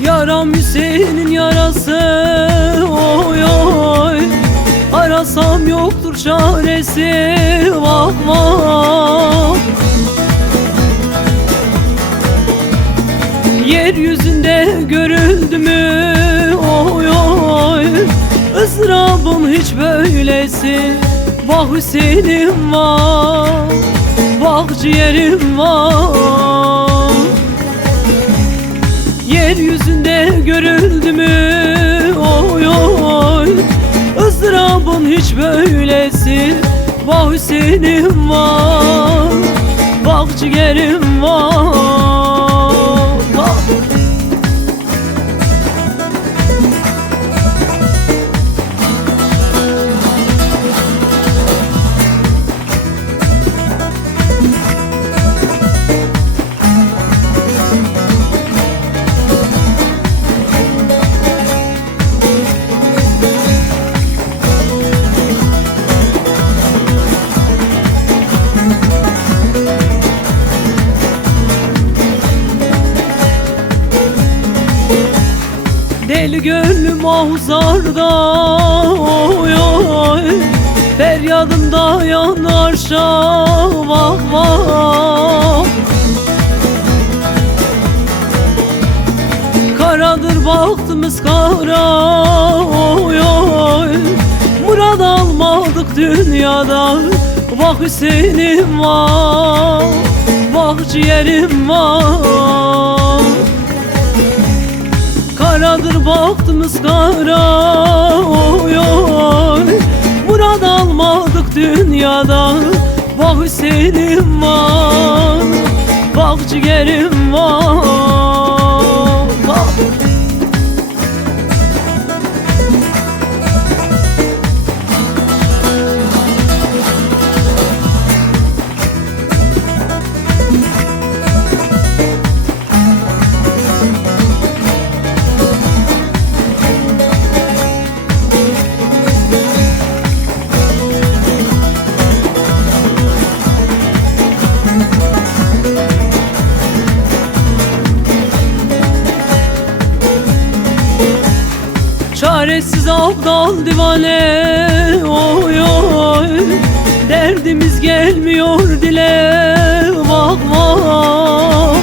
Yaram Hüseyin'in yarası, oy oy. Arasam yoktur çaresi, vah vah. Yeryüzünde görüldü mü, oy oy. Izdırabın hiç böylesi. Vah Hüseyin'im var, vah ciğerim var. Yeryüzünde görüldü mü, oy oy. Izdırabın hiç böylesi. Vah Hüseyin'im var, vah ciğerim var. Deli gönlüm ahuzarda, oy oy. Feryadımda yanar şah, vah vah. Karadır bahtımız kara, oy oy. Murad almadık dünyada. Vah Hüseyin'im var, vah ciğerim var. Karadır bahtımız kara, oy oy. Murad almadık dünyada. Vah Hüseyin'im var, vah ciğerim var, vah. Çaresiz abdal divane, oy oy. Derdimiz gelmiyor dile, vah vah.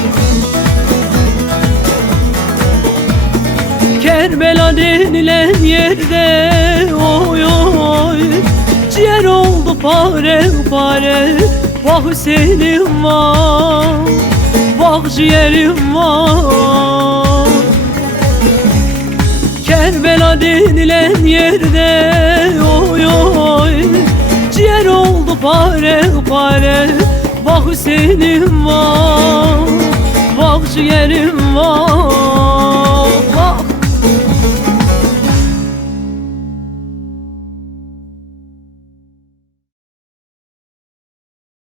Kerbela denilen yerde, oy oy. Ciğer oldu pare pare. Vah Hüseyin'im var, vah ciğerim var. Kerbela denilen yerde, oy oy. Ciğer oldu pare pare. Vah Hüseyin'im var, vah ciğerim var.